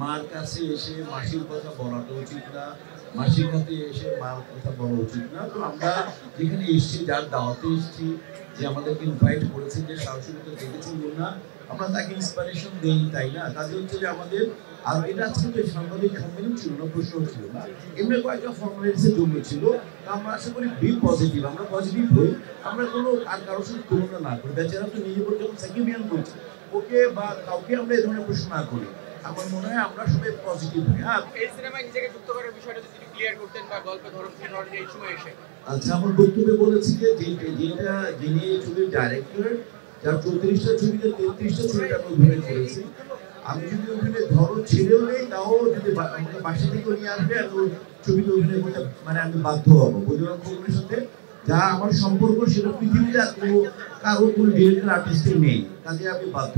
মার কাছে এসে মাসির কথা বলাটা উচিত না, মাসির কাছে এসে মার কথা বলা উচিত না। তো আমরা যেখানে এসেছি, যার দাওয়াতে এসেছি, যে আমাদেরকে ইনভাইট করেছেন, যে সাহসিকতা দেখেছেন না, আমরা তাকে ইন্সপিরেশন দেই, তাই না? কাজে হচ্ছে যে আমাদের, আর এটা আজকে তো সাংবাদিক সম্মেলন ছিল না, প্রশ্ন ছিল না, এমনি কয়েকটা ফর্মালিটিসের জন্য ছিল। আমরা আশা করি বি পজিটিভ, আমরা পজিটিভ হই, আমরা কোনো আর কারোর সাথে তুলনা না করি। বেচারা তো নিজে বলতে সেকেন্ডিয়ান বলছে, ওকে বা কাউকে আমরা এই ধরনের প্রশ্ন না করি। আমার মনে হয় আমরা সবাই পজিটিভ হই। হ্যাঁ, এই সিনেমায় নিজেকে যুক্ত করার বিষয়টা যদি একটু ক্লিয়ার করতেন বা গল্পের ধরন কি ধরনের এই সময় এসে। আচ্ছা, আমার বক্তব্যে বলেছি যে যিনি এই ছবির ডাইরেক্টর, যার 34টা ছবিতে 33টা ছবিতে আমি অভিনয় করেছি। আমি যদি অভিনয় ধরন ছেড়েও নেই, তাও যদি আমাকে বাসা থেকে নিয়ে আসবে, আমি ছবিতে অভিনয় করতে মানে আমি বাধ্য হবো। বৈজয়ন্ত খোকনের সাথে যা আমার সম্পর্ক, সেটা পৃথিবীতে আর কোনো কারো কোনো ডিরেক্টর আর্টিস্টের নেই, কাজে আমি বাধ্য।